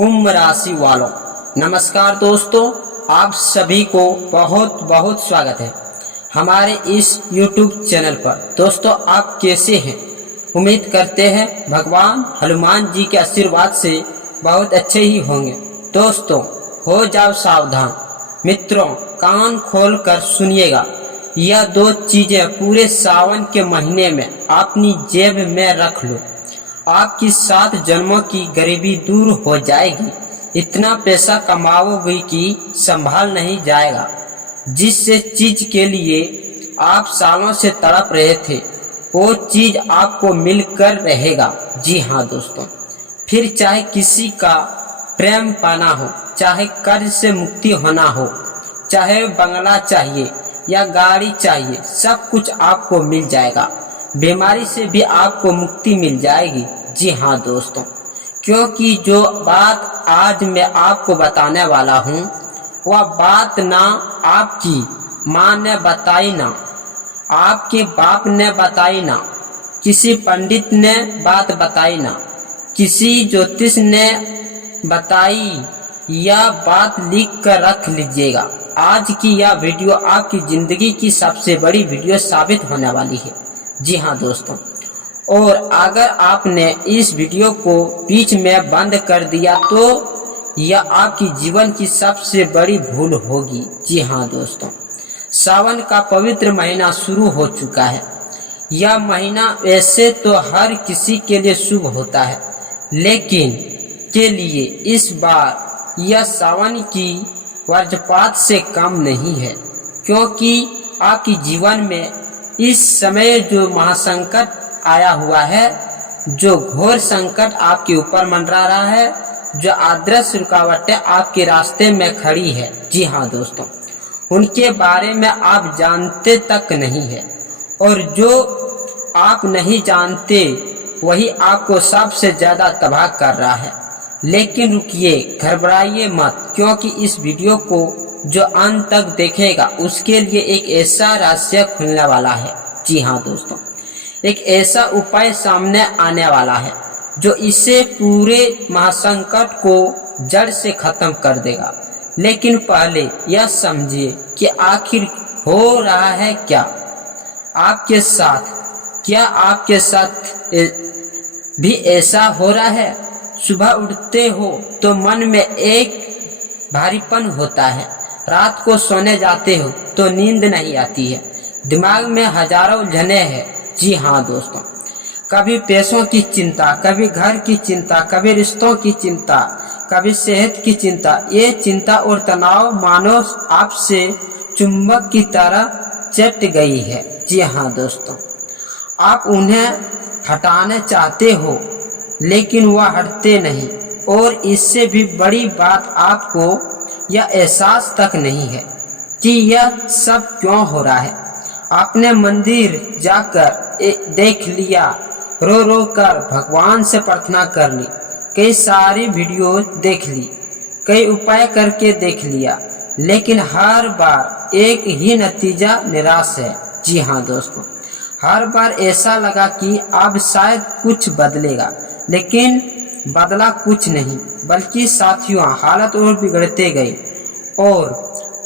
कुंभ राशि वालों, नमस्कार दोस्तों। आप सभी को बहुत बहुत स्वागत है हमारे इस YouTube चैनल पर। दोस्तों, आप कैसे हैं? उम्मीद करते हैं भगवान हनुमान जी के आशीर्वाद से बहुत अच्छे ही होंगे। दोस्तों, हो जाओ सावधान। मित्रों, कान खोल कर सुनिएगा। यह दो चीजें पूरे सावन के महीने में अपनी जेब में रख लो। आपकी 7 जन्मों की गरीबी दूर हो जाएगी। इतना पैसा कमाओगे कि संभाल नहीं जाएगा। जिस चीज के लिए आप सालों से तड़प रहे थे, वो चीज आपको मिलकर रहेगा। जी हाँ दोस्तों, फिर चाहे किसी का प्रेम पाना हो, चाहे कर्ज से मुक्ति होना हो, चाहे बंगला चाहिए या गाड़ी चाहिए, सब कुछ आपको मिल जाएगा। बीमारी से भी आपको मुक्ति मिल जाएगी। जी हाँ दोस्तों, क्योंकि जो बात आज मैं आपको बताने वाला हूँ, वह बात ना आपकी माँ ने बताई, ना आपके बाप ने बताई, ना किसी पंडित ने बात बताई, ना किसी ज्योतिष ने बताई। यह बात लिख कर रख लीजिएगा। आज की यह वीडियो आपकी जिंदगी की सबसे बड़ी वीडियो साबित होने वाली है। जी हाँ दोस्तों, और अगर आपने इस वीडियो को बीच में बंद कर दिया तो यह आपकी जीवन की सबसे बड़ी भूल होगी। जी हाँ दोस्तों, सावन का पवित्र महीना शुरू हो चुका है। यह महीना वैसे तो हर किसी के लिए शुभ होता है, लेकिन के लिए इस बार यह सावन की वज्रपात से कम नहीं है, क्योंकि आपके जीवन में इस समय जो महासंकट आया हुआ है, जो घोर संकट आपके ऊपर मंडरा रहा है, जो अदृश्य रुकावटें आपके रास्ते में खड़ी है, जी हाँ दोस्तों, उनके बारे में आप जानते तक नहीं है। और जो आप नहीं जानते वही आपको सबसे ज्यादा तबाह कर रहा है। लेकिन रुकिए, घबराइए मत, क्योंकि इस वीडियो को जो अंत तक देखेगा उसके लिए एक ऐसा रहस्य खुलने वाला है। जी हाँ दोस्तों, एक ऐसा उपाय सामने आने वाला है जो इसे पूरे महासंकट को जड़ से खत्म कर देगा। लेकिन पहले यह समझिए कि आखिर हो रहा है क्या आपके साथ। क्या आपके साथ भी ऐसा हो रहा है? सुबह उठते हो तो मन में एक भारीपन होता है, रात को सोने जाते हो तो नींद नहीं आती है, दिमाग में हजारों उलझने हैं। जी हाँ दोस्तों, कभी पैसों की चिंता, कभी घर की चिंता, कभी रिश्तों की चिंता, कभी सेहत की चिंता। ये चिंता और तनाव मानो आपसे चुंबक की तरह चट गई है। जी हाँ दोस्तों, आप उन्हें हटाना चाहते हो लेकिन वह हटते नहीं। और इससे भी बड़ी बात, आपको यह एहसास तक नहीं है कि यह सब क्यों हो रहा है। आपने मंदिर जाकर देख लिया, रो रो कर भगवान से प्रार्थना कर ली, कई सारी वीडियो देख ली, कई उपाय करके देख लिया, लेकिन हर बार एक ही नतीजा, निराश है। जी हाँ दोस्तों, हर बार ऐसा लगा कि अब शायद कुछ बदलेगा, लेकिन बदला कुछ नहीं, बल्कि साथियों हालत और बिगड़ते गई। और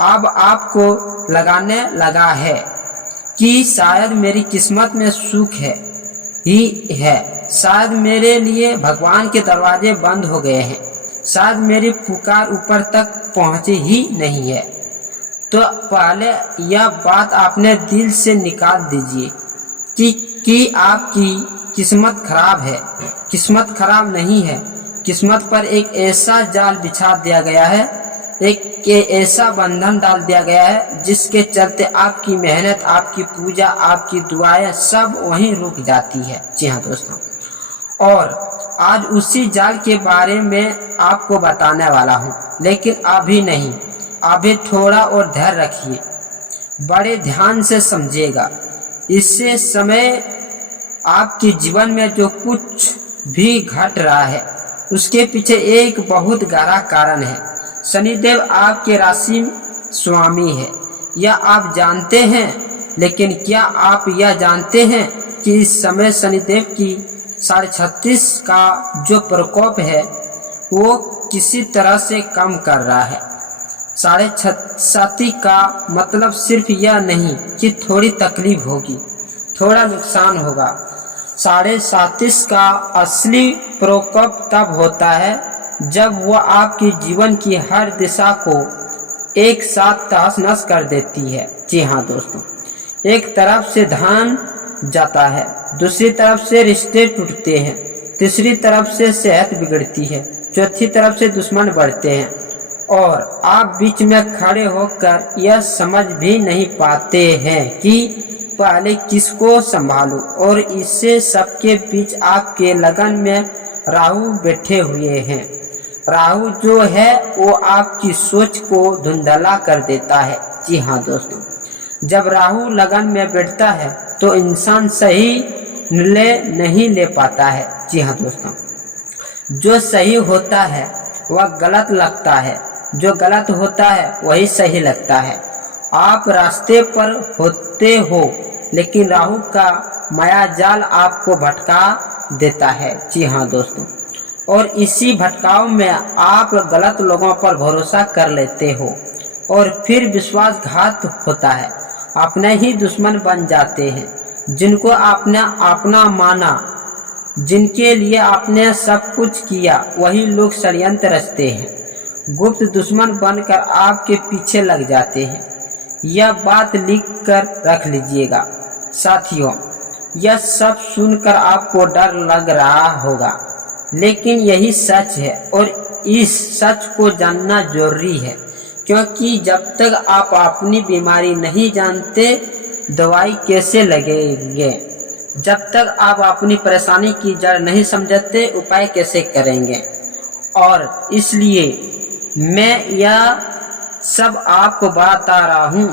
अब आपको लगाने लगा है कि शायद मेरी किस्मत में सुख है, शायद मेरे लिए भगवान के दरवाजे बंद हो गए हैं, शायद मेरी पुकार ऊपर तक पहुंची ही नहीं है। तो पहले यह बात आपने दिल से निकाल दीजिए कि आपकी किस्मत खराब है। किस्मत खराब नहीं है, किस्मत पर एक ऐसा जाल बिछा दिया गया है, एक ऐसा बंधन डाल दिया गया है जिसके चलते आपकी मेहनत, आपकी पूजा, आपकी दुआएं सब वहीं रुक जाती है। जी हाँ दोस्तों, और आज उसी जाल के बारे में आपको बताने वाला हूँ, लेकिन अभी नहीं, अभी थोड़ा और धैर्य रखिए, बड़े ध्यान से समझिएगा। इससे समय आपके जीवन में जो कुछ भी घट रहा है उसके पीछे एक बहुत गहरा कारण है। शनिदेव आपके राशि स्वामी है, यह आप जानते हैं। लेकिन क्या आप यह जानते हैं कि इस समय शनिदेव की 36.5 का जो प्रकोप है वो किसी तरह से कम कर रहा है। 7.5 का मतलब सिर्फ यह नहीं कि थोड़ी तकलीफ होगी, थोड़ा नुकसान होगा। 7.5 का असली प्रकोप तब होता है जब वह आपके जीवन की हर दिशा को एक साथ तहस-नहस कर देती है। जी हाँ दोस्तों, एक तरफ से धन जाता है, दूसरी तरफ से रिश्ते टूटते हैं, तीसरी तरफ से सेहत बिगड़ती है, चौथी तरफ से दुश्मन बढ़ते हैं और आप बीच में खड़े होकर यह समझ भी नहीं पाते हैं कि पहले किसको संभालूं। और इससे सबके बीच आपके लगन में राहु बैठे हुए हैं। राहु जो है वो आपकी सोच को धुंधला कर देता है। जी हाँ दोस्तों, जब राहु लगन में बैठता है तो इंसान सही निर्णय नहीं ले पाता है। जी हाँ दोस्तों, जो सही होता है वह गलत लगता है, जो गलत होता है वही सही लगता है। आप रास्ते पर होते हो लेकिन राहु का माया जाल आपको भटका देता है। जी हाँ दोस्तों, और इसी भटकाव में आप गलत लोगों पर भरोसा कर लेते हो और फिर विश्वासघात होता है। अपने ही दुश्मन बन जाते हैं। जिनको आपने अपना माना, जिनके लिए आपने सब कुछ किया, वही लोग षड्यंत्र रचते हैं, गुप्त दुश्मन बनकर आपके पीछे लग जाते हैं। यह बात लिख कर रख लीजिएगा साथियों। यह सब सुनकर आपको डर लग रहा होगा, लेकिन यही सच है और इस सच को जानना जरूरी है, क्योंकि जब तक आप अपनी बीमारी नहीं जानते दवाई कैसे लगेंगे। जब तक आप अपनी परेशानी की जड़ नहीं समझते उपाय कैसे करेंगे। और इसलिए मैं यह सब आपको बता रहा हूँ,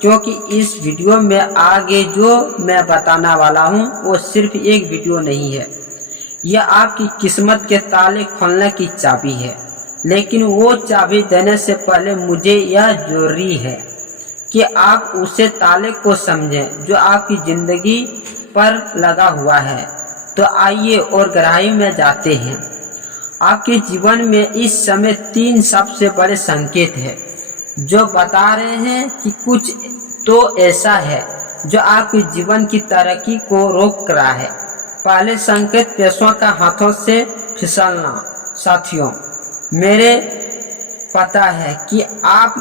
क्योंकि इस वीडियो में आगे जो मैं बताने वाला हूँ वो सिर्फ एक वीडियो नहीं है। यह आपकी किस्मत के ताले खोलने की चाबी है, लेकिन वो चाबी देने से पहले मुझे यह जरूरी है कि आप उसे ताले को समझें जो आपकी जिंदगी पर लगा हुआ है। तो आइए और गहराई में जाते हैं। आपके जीवन में इस समय 3 सबसे बड़े संकेत हैं जो बता रहे हैं कि कुछ तो ऐसा है जो आपके जीवन की तरक्की को रोक रहा है। पहले संकेत पैसों का हाथों से फिसलना। साथियों, मेरे पता है कि आप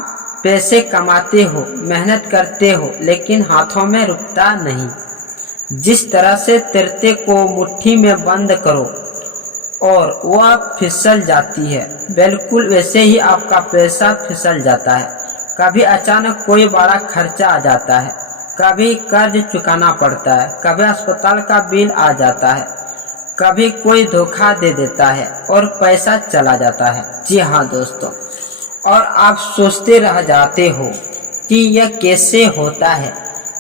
पैसे कमाते हो, मेहनत करते हो, लेकिन हाथों में रुकता नहीं। जिस तरह से तिरते को मुट्ठी में बंद करो और वह फिसल जाती है, बिल्कुल वैसे ही आपका पैसा फिसल जाता है। कभी अचानक कोई बड़ा खर्चा आ जाता है, कभी कर्ज चुकाना पड़ता है, कभी अस्पताल का बिल आ जाता है, कभी कोई धोखा दे देता है और पैसा चला जाता है। जी हाँ दोस्तों, और आप सोचते रह जाते हो कि यह कैसे होता है।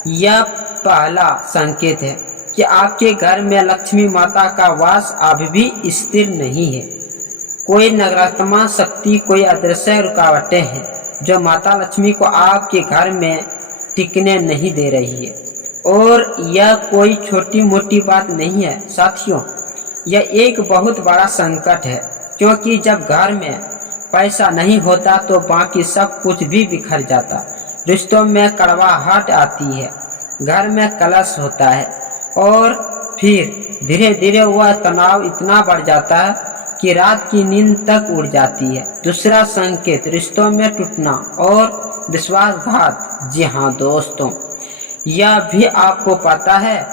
यह पहला संकेत है कि आपके घर में लक्ष्मी माता का वास अभी भी स्थिर नहीं है। कोई नकारात्मक शक्ति, कोई अदृश्य रुकावटें हैं जो माता लक्ष्मी को आपके घर में टिकने नहीं दे रही है। और यह कोई छोटी मोटी बात नहीं है साथियों, यह एक बहुत बड़ा संकट है, क्योंकि जब घर में पैसा नहीं होता तो बाकी सब कुछ भी बिखर जाता। रिश्तों में कड़वाहट आती है, घर में कलश होता है और फिर धीरे धीरे वह तनाव इतना बढ़ जाता है कि रात की नींद तक उड़ जाती है। दूसरा संकेत, रिश्तों में टूटना और विश्वासघात। जी हाँ दोस्तों, यह भी आपको पता है,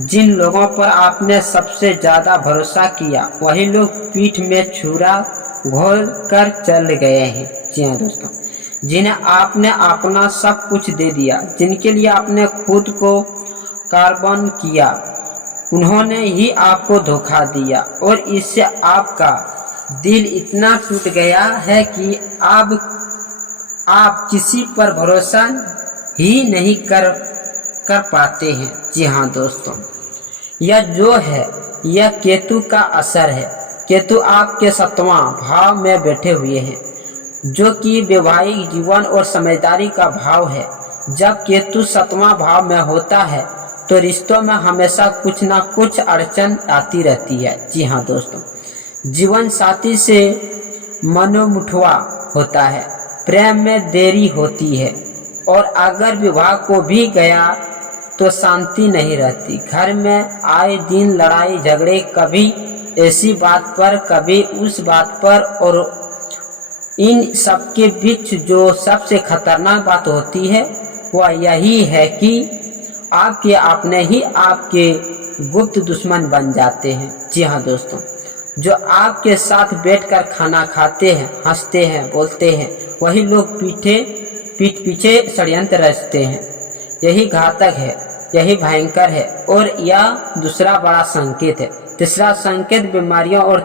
जिन लोगों पर आपने सबसे ज्यादा भरोसा किया वही लोग पीठ में छुरा घोल कर चल गए हैं। जी हाँ दोस्तों, जिन्हें आपने अपना सब कुछ दे दिया, जिनके लिए आपने खुद को कुर्बान किया, उन्होंने ही आपको धोखा दिया और इससे आपका दिल इतना टूट गया है कि अब आप किसी पर भरोसा ही नहीं कर पाते हैं। जी हाँ दोस्तों, यह जो है यह केतु का असर है। केतु आपके 7वां भाव में बैठे हुए हैं, जो कि वैवाहिक जीवन और समझदारी का भाव है। जब केतु 7वां भाव में होता है तो रिश्तों में हमेशा कुछ ना कुछ अड़चन आती रहती है। जी हाँ दोस्तों, जीवन साथी से मनोमुठवा होता है, प्रेम में देरी होती है और अगर विवाह को भी गया तो शांति नहीं रहती। घर में आए दिन लड़ाई झगड़े, कभी ऐसी बात पर कभी उस बात पर, और इन सबके बीच जो सबसे खतरनाक बात होती है वह यही है कि आपके अपने ही आपके गुप्त दुश्मन बन जाते हैं। जी हाँ दोस्तों, जो आपके साथ बैठकर खाना खाते हैं, हंसते हैं, बोलते हैं, वही लोग पीठ पीछे षड्यंत्र रचते हैं। यही घातक है, यही भयंकर है और यह दूसरा बड़ा संकेत है। तीसरा संकेत बीमारियों और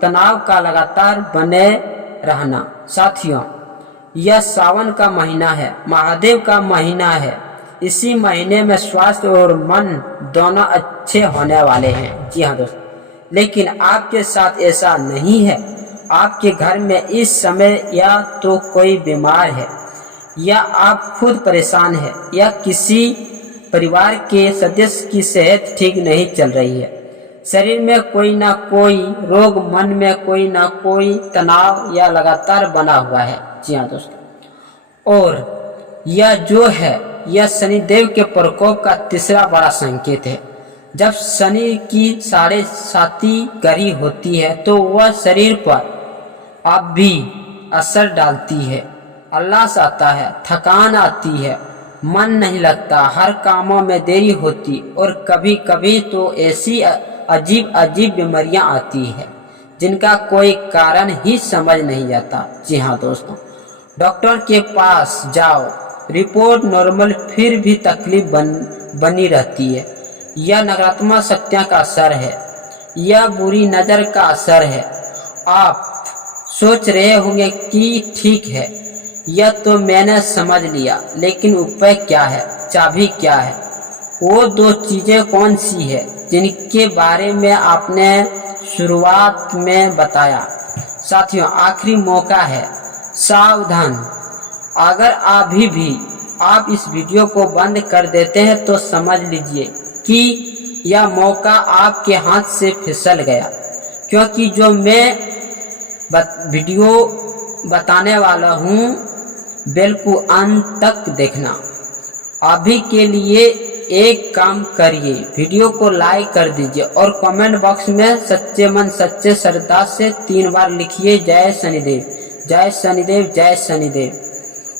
तनाव का लगातार बने रहना। साथियों, यह सावन का महीना है, महादेव का महीना है। इसी महीने में स्वास्थ्य और मन दोनों अच्छे होने वाले हैं। जी हाँ दोस्तों, लेकिन आपके साथ ऐसा नहीं है। आपके घर में इस समय या तो कोई बीमार है, या आप खुद परेशान है, या किसी परिवार के सदस्य की सेहत ठीक नहीं चल रही है। शरीर में कोई ना कोई रोग, मन में कोई ना कोई तनाव या लगातार बना हुआ है। जी हाँ दोस्तों, और यह जो है यह शनिदेव के प्रकोप का तीसरा बड़ा संकेत है। जब शनि की 7.5 गरी होती है तो वह शरीर पर आप भी असर डालती है। आलस आता है, थकान आती है, मन नहीं लगता, हर कामों में देरी होती और कभी कभी तो ऐसी अजीब अजीब बीमारियां आती है जिनका कोई कारण ही समझ नहीं आता। जी हाँ दोस्तों, डॉक्टर के पास जाओ, रिपोर्ट नॉर्मल, फिर भी तकलीफ बनी रहती है। यह नकारात्मक शक्तियां का असर है, यह बुरी नज़र का असर है। आप सोच रहे होंगे कि ठीक है, यह तो मैंने समझ लिया, लेकिन उपाय क्या है, चाबी क्या है? वो दो चीज़ें कौन सी है जिनके बारे में आपने शुरुआत में बताया? साथियों, आखिरी मौका है, सावधान। अगर अभी भी आप इस वीडियो को बंद कर देते हैं तो समझ लीजिए कि यह मौका आपके हाथ से फिसल गया, क्योंकि जो मैं वीडियो बताने वाला हूँ बिल्कुल अंत तक देखना। अभी के लिए एक काम करिए, वीडियो को लाइक कर दीजिए और कमेंट बॉक्स में सच्चे मन सच्चे श्रद्धा से 3 बार लिखिए, जय शनिदेव, जय शनिदेव, जय शनिदेव।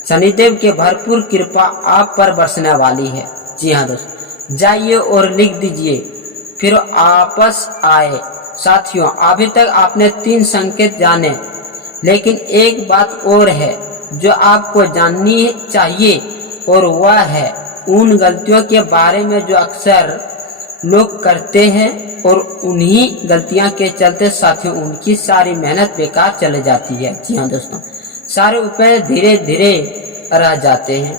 शनिदेव के भरपूर कृपा आप पर बरसने वाली है। जी हाँ दोस्तों, जाइए और लिख दीजिए, फिर आपस आए। साथियों, अभी तक आपने 3 संकेत जाने, लेकिन एक बात और है जो आपको जाननी चाहिए, और वह है उन गलतियों के बारे में जो अक्सर लोग करते हैं और उन्हीं गलतियां के चलते साथियों उनकी सारी मेहनत बेकार चले जाती है। जी हाँ दोस्तों, सारे उपाय धीरे धीरे रह जाते हैं।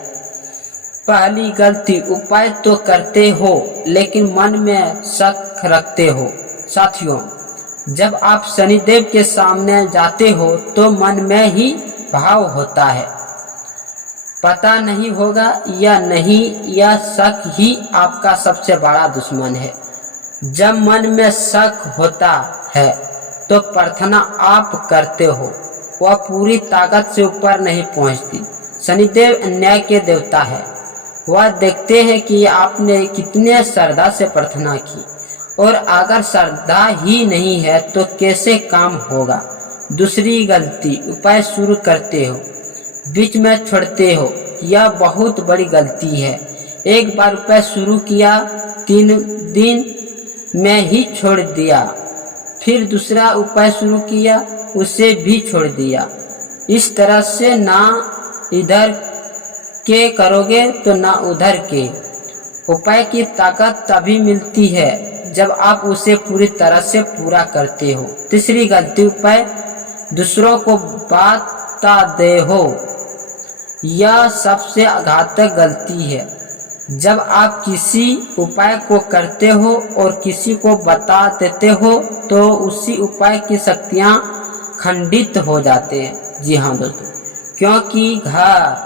पहली गलती, उपाय तो करते हो लेकिन मन में शक रखते हो। साथियों, जब आप शनिदेव के सामने जाते हो तो मन में ही भाव होता है, पता नहीं होगा या नहीं, यह शक ही आपका सबसे बड़ा दुश्मन है। जब मन में शक होता है तो प्रार्थना आप करते हो, वह पूरी ताकत से ऊपर नहीं पहुंचती। शनिदेव अन्याय के देवता है, वह देखते हैं कि आपने कितने श्रद्धा से प्रार्थना की, और अगर श्रद्धा ही नहीं है तो कैसे काम होगा। दूसरी गलती, उपाय शुरू करते हो बीच में छोड़ते हो, यह बहुत बड़ी गलती है। एक बार उपाय शुरू किया, 3 दिन में ही छोड़ दिया, फिर दूसरा उपाय शुरू किया, उसे भी छोड़ दिया। इस तरह से ना इधर के करोगे तो ना उधर के। उपाय की ताकत तभी मिलती है जब आप उसे पूरी तरह से पूरा करते हो। तीसरी गलती, उपाय दूसरों को बता दे हो, यह सबसे घातक गलती है। जब आप किसी उपाय को करते हो और किसी को बता देते हो तो उसी उपाय की शक्तियाँ खंडित हो जाते हैं। जी हाँ दोस्तों, क्योंकि घर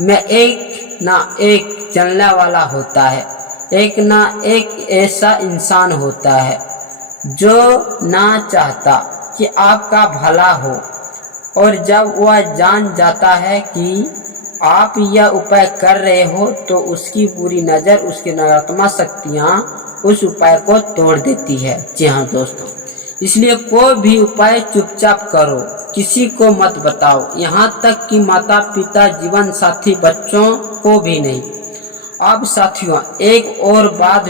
में एक ना एक चलने वाला होता है, एक ना एक ऐसा इंसान होता है जो ना चाहता कि आपका भला हो, और जब वह जान जाता है कि आप यह उपाय कर रहे हो तो उसकी बुरी नज़र, उसकी नकारात्मक शक्तियाँ उस उपाय को तोड़ देती है। जी हाँ दोस्तों, इसलिए कोई भी उपाय चुपचाप करो, किसी को मत बताओ, यहाँ तक कि माता पिता, जीवन साथी, बच्चों को भी नहीं। अब साथियों, एक और बात